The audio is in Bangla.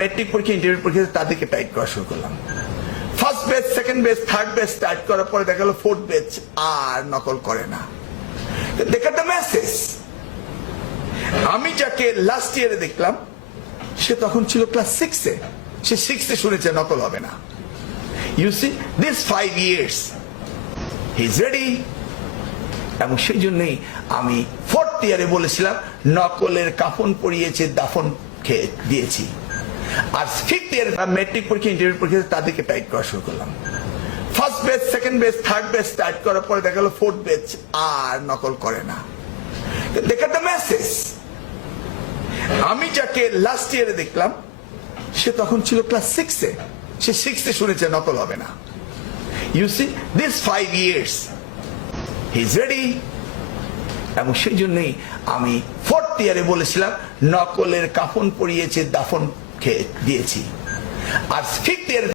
মেট্রিক পরীক্ষা ইন্টারভিউ পরীক্ষা তাদেরকে টাইট করা শুরু করলাম। ফার্স্ট বেচ, সেকেন্ড বেচ, থার্ড বেচ টাইট করার পরে দেখা গেল ফোর্থ বেচ আর নকল করে না। দেখা দ্য মেসেজ। আমি যাকে লাস্ট ইয়ারে দেখলাম সে তখন ছিল ক্লাস 6-এ, সে 6-এ শুনেছে নকল হবে না। You see this 5 years he is ready. এবং সেই জন্যই আমি 4th ইয়ারে বলেছিলাম নকলের কাফন পরিয়েছে, দাফন খেয়ে দিয়েছি। আর 5th ইয়ারে মেট্রিক পরীক্ষা ইন্টারভিউ পরীক্ষা তাদেরকে টাইট করা শুরু করলাম। ফার্স্ট বেচ, সেকেন্ড বেচ, থার্ড বেচ টাইট করার পরে দেখা গেল ফোর্থ বেচ আর নকল করে না। দেখা দ্য মেসেজ। আমি যাকে লাস্ট ইয়ারে দেখলাম সে তখন ছিল ক্লাস 6-এ, সে 6-এ শুনেছে নকল হবে না। You see this 5 years he is ready. এবং সেই জন্যই আমি 4th ইয়ারে বলেছিলাম নকলের কাফন পরিয়েছে, দাফন খেয়ে দিয়েছি। আর 5th ইয়ারে